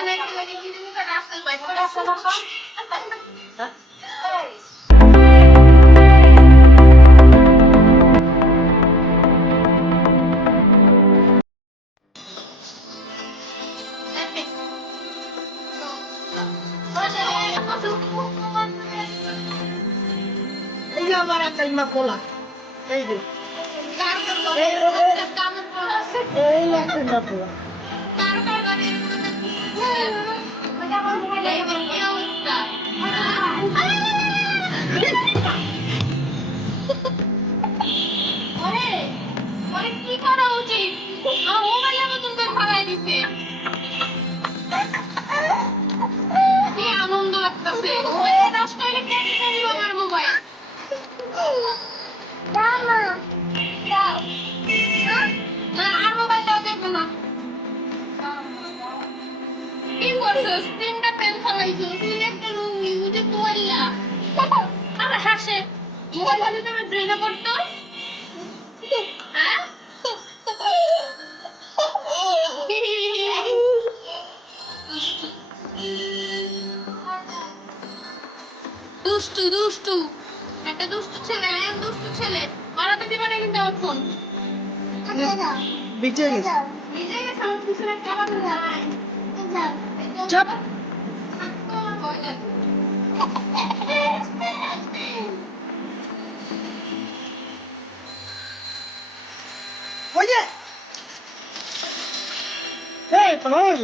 এই যে আমার একটা ইমাকোলা এই যে এই একটা ইমাকোলা কি করা উচিত আমার মোবাইলের মতন করে ফালাই দিতে কি আনন্দ লাগতেছে নষ্ট হইলে কে কিনে দিব আমার মোবাইল না আর মোবাইল দেওয়া যাবে না কি করছিস তিনটা পেন ফালাইছিস তুই একটা মুজে তোয়াল্লা আর হাসে মোবাইল যদি তোমার ড্রেনে পড়তো হ্যাঁ দুষ্টু দুষ্টু একটা দুষ্টু ছেলে দুষ্টু ছেলে মারাতে দিবা না কিন্তু আমার ফোন বিচে গেছে নিজে গেছে আমার পিছনে টাকা নাই চাপ ওয়ে এই পাগল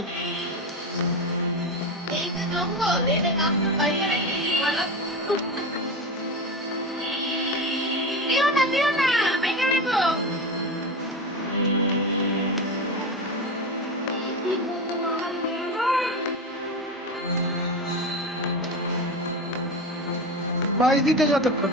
এই যে জঙ্গল এটা কাপড় বাইরে রেখে মালা দিও না বাইরে রেখো বাইশ দিতে যতক্ষণ